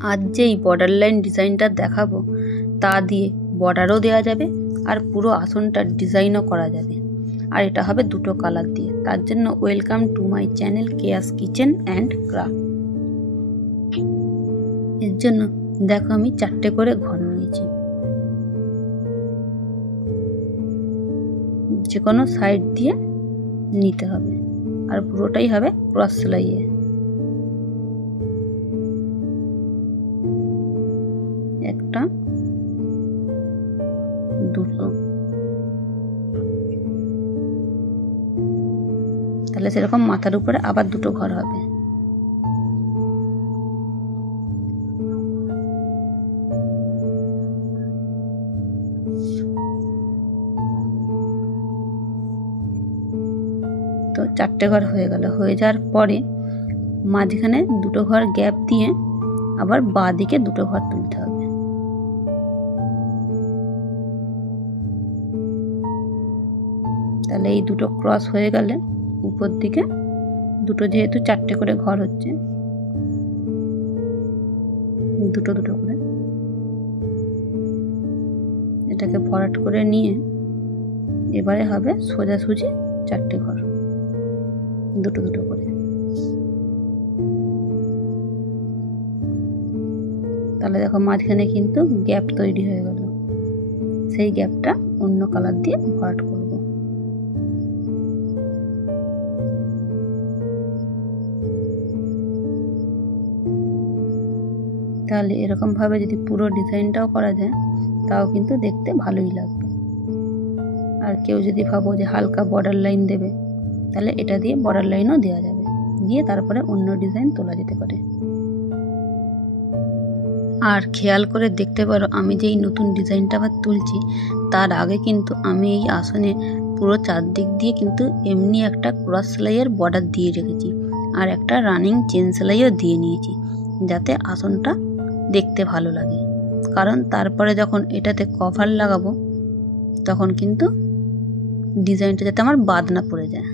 আজ যেই border line ডিজাইনটা দেখাবো, তা দিয়ে বর্ডারও দেওয়া যাবে আর পুরো আসনটার ডিজাইনও করা যাবে। আর এটা হবে দুটো কালার দিয়ে। তার জন্য welcome to my channel chaos kitchen and craft এর জন্য দেখো আমি চারটে করে ঘর নিয়েছি। যে কোনো সাইড দিয়ে নিতে হবে। আর পুরোটাই হবে ক্রস সেলাইয়ে একটা? দুটো। তাহলে সেরকম মাথার উপরে আবার দুটো ঘর হবে। তো চারটে ঘর হয়ে গেল। হয়ে যাওয়ার পরে মাঝখানে দুটো ঘর গ্যাপ দিয়ে আবার বাঁ দিকে দুটো ঘর তুলতে হবে। তাহলে এই দুটো ক্রস হয়ে গেলে উপর দিকে দুটো যেহেতু চারটে করে ঘর হচ্ছে, দুটো দুটো করে। এটাকে ভরাট করে নিয়ে এবারে হবে সোজাসুজি চারটে ঘর, দুটো দুটো করে। তাহলে দেখো মাঝখানে কিন্তু গ্যাপ তৈরি হয়ে গেল। সেই গ্যাপটা অন্য কালার দিয়ে ভরাট করব। তাহলে এরকমভাবে যদি পুরো ডিজাইনটাও করা যায়, তাও কিন্তু দেখতে ভালোই লাগবে। আর কেউ যদি ভাবো যে হালকা বর্ডার লাইন দেবে, তাহলে এটা দিয়ে বর্ডার লাইনও দেওয়া যাবে। দিয়ে তারপরে অন্য ডিজাইন তোলা যেতে পারে। আর খেয়াল করে দেখতে পারো, আমি যেই নতুন ডিজাইনটা আবার তুলছি, তার আগে কিন্তু আমি এই আসনে পুরো চারদিক দিয়ে কিন্তু এমনি একটা ক্রস সেলাইয়ের বর্ডার দিয়ে রেখেছি। আর একটা রানিং চেন সেলাইও দিয়ে নিয়েছি, যাতে আসনটা দেখতে ভালো লাগে। কারণ তারপরে যখন এটাতে কভার লাগাবো, তখন কিন্তু ডিজাইনটা যাতে আমার বাদ না পড়ে যায়।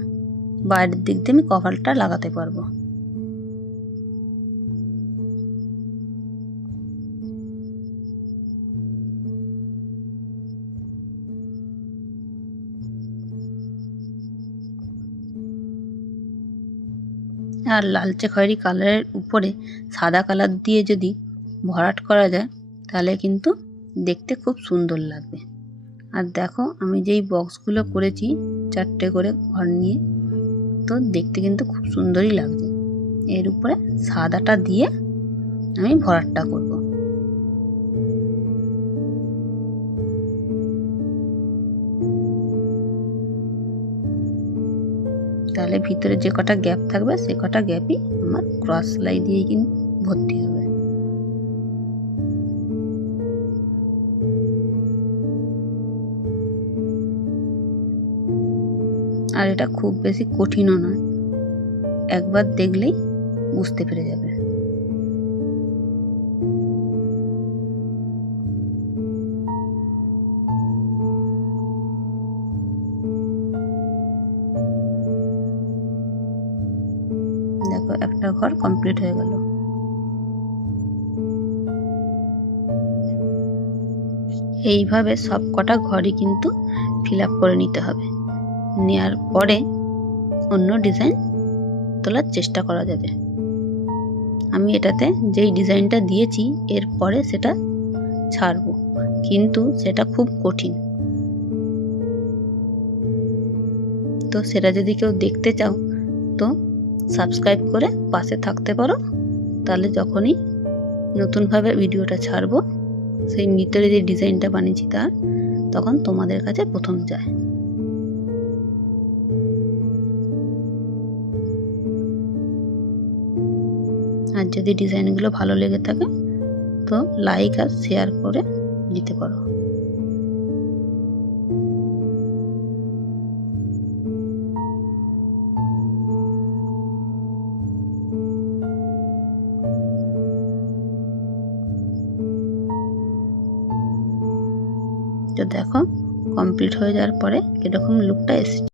বাইরের দিক দিয়ে আমি কভারটা লাগাতে পারব। আর লালচে খয়েরি কালারের উপরে সাদা কালার দিয়ে যদি ভরাট করা যায়, তাহলে কিন্তু দেখতে খুব সুন্দর লাগবে। আর দেখো, আমি যেই বক্সগুলো করেছি, চারটে করে ঘর নিয়ে, তো দেখতে কিন্তু খুব সুন্দরই লাগছে। এর উপরে সাদাটা দিয়ে আমি ভরাটটা করব। তাহলে ভিতরে যে কটা গ্যাপ থাকবে, সে কটা গ্যাপই আমার ক্রস সেলাই দিয়ে কিন্তু ভর্তি হবে। আর এটা খুব বেশি কঠিনও নয়। একবার দেখলেই বুঝতে পেরে যাবে। দেখো, একটা ঘর কমপ্লিট হয়ে গেল। এইভাবে সব কটা ঘরই কিন্তু ফিল আপ করে নিতে হবে। নেওয়ার পরে অন্য ডিজাইন তোলার চেষ্টা করা যাবে। আমি এটাতে যেই ডিজাইনটা দিয়েছি, এর পরে সেটা ছাড়বো। কিন্তু সেটা খুব কঠিন। তো সেটা যদি কেউ দেখতে চাও, তো সাবস্ক্রাইব করে পাশে থাকতে পারো। তাহলে যখনই নতুনভাবে ভিডিওটা ছাড়বো, সেই ভিতরে যে ডিজাইনটা বানিয়েছি তার, তখন তোমাদের কাছে প্রথম যায়। আর যদি ডিজাইনগুলো ভালো লেগে থাকে, তো লাইক আর শেয়ার করে দিতে পারো। তো দেখো কমপ্লিট হয়ে যাওয়ার পরে কীরকম লুকটা এসেছে।